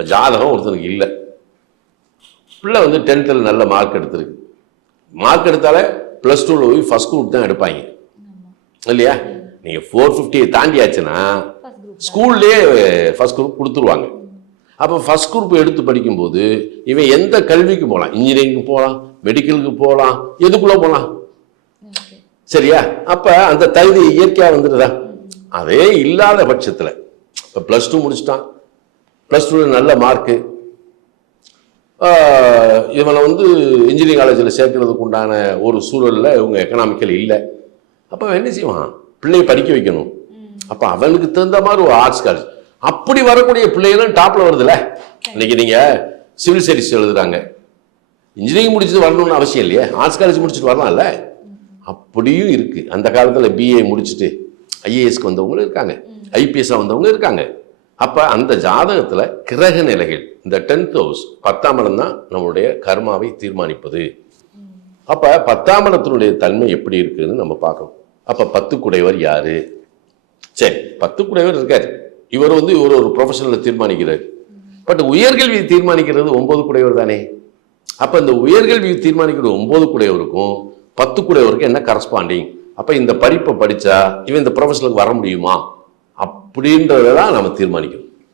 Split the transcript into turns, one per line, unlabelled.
இப்போ ஜாதகம் ஒருத்தனுக்கு இல்லை. பிள்ளை வந்து டென்த்தில் நல்ல மார்க் எடுத்திருக்கு. மார்க் எடுத்தாலே ப்ளஸ் டூவில் போய் ஃபஸ்ட் குரூப் தான் எடுப்பாங்க. இல்லையா? நீங்கள் ஃபோர் ஃபிஃப்டியை தாண்டியாச்சுன்னா ஸ்கூல்லேயே ஃபர்ஸ்ட் குரூப் கொடுத்துருவாங்க. அப்போ ஃபர்ஸ்ட் குரூப் எடுத்து படிக்கும்போது இவன் எந்த கல்விக்கு போகலாம் இன்ஜினியரிங்க்கு போகலாம் மெடிக்கலுக்கு போகலாம் எதுக்குள்ளே போகலாம் சரியா? அப்போ அந்த தகுதி இயற்கையாக வந்துடுதா? அதே இல்லாத பட்சத்தில் இப்போ ப்ளஸ் டூ முடிச்சிட்டான். ப்ளஸ் டூவில் நல்ல மார்க்கு இவனை வந்து இன்ஜினியரிங் காலேஜில் சேர்க்கறதுக்கு உண்டான ஒரு சூழலில் இவங்க எக்கனாமிக்கல் இல்லை. அப்போ அவன் என்ன செய்வான்? பிள்ளையை படிக்க வைக்கணும். அப்போ அவனுக்கு தகுந்த மாதிரி ஒரு ஆர்ட்ஸ் காலேஜ் அப்படி வரக்கூடிய பிள்ளைகளும் டாப்பில் வருதுல்ல? இன்னைக்கு நீங்கள் சிவில் சர்வீஸ் எழுதுறாங்க. இன்ஜினியரிங் முடிச்சது வரணும்னு அவசியம் இல்லையே? ஆர்ட்ஸ் காலேஜ் முடிச்சுட்டு வரலாம்ல? அப்படியும் இருக்கு. அந்த காலத்தில் பிஏ முடிச்சுட்டு ஐஏஎஸ்க்கு வந்தவங்களும் இருக்காங்க. ஐபிஎஸ் வந்தவங்க இருக்காங்க. அப்போ அந்த ஜாதகத்தில் கிரக நிலைகள் இந்த டென்த் ஹவுஸ் பத்தாம் இடம் தான் நம்மளுடைய கர்மாவை தீர்மானிப்பது. அப்போ பத்தாம் இடத்தினுடைய தன்மை எப்படி இருக்குதுன்னு நம்ம பார்க்கணும். அப்போ பத்து குடைவர் யாரு? சரி பத்து குடைவர் இருக்காரு. இவர் வந்து இவர் ஒரு ப்ரொஃபஷனில் தீர்மானிக்கிறார். பட் உயர்கல்வியை தீர்மானிக்கிறது ஒன்பது குடைவர் தானே? அப்போ இந்த உயர்கல்வியை தீர்மானிக்கிற ஒன்பது குடையவருக்கும் பத்து குடையவருக்கும் என்ன கரஸ்பாண்டிங் அப்போ இந்த படிப்பை படித்தா இவன் இந்த ப்ரொஃபஷனுக்கு வர முடியுமா? அப்படின்றத தான் நம்ம தீர்மானிக்கணும்.